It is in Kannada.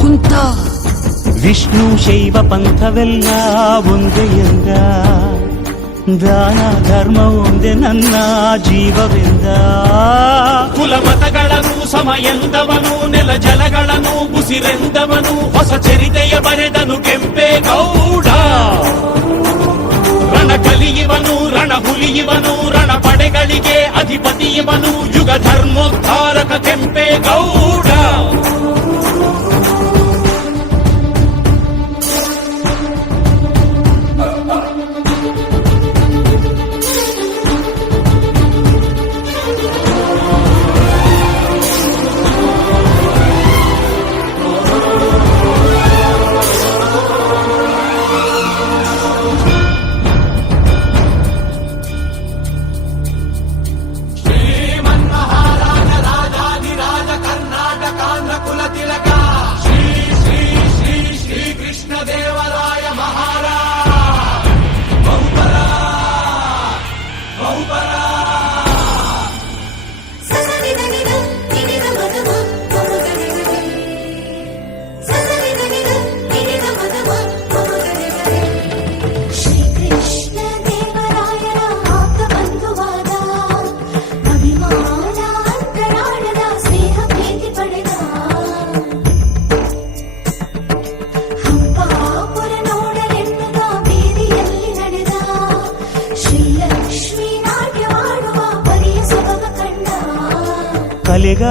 ಕುಂತ. ವಿಷ್ಣು ಶೈವ ಪಂಥವೆಲ್ಲ ಒಂದೇ ಎಂದ, ದಾನ ಧರ್ಮ ಒಂದೇ ನನ್ನ ಜೀವವೆಂದ. ಕುಲಮತಗಳನ್ನು ಸಮ ಎಂದವನು, ನೆಲ ಜಲಗಳನ್ನು ಉಸಿರೆಂದವನು, ಹೊಸ ಚರಿತೆಯ ಬರೆದನು ಕೆಂಪೇಗೌಡ. ರಣ ಕಲಿಯುವನು, ರಣ ಹುಲಿಯುವನು, ರಣ ಪಡೆಗಳಿಗೆ ಅಧಿಪತಿಯವನು, ಯುಗ ಧರ್ಮೋದ್ಧಾರಕ ಕೆಂಪೇಗೌಡ.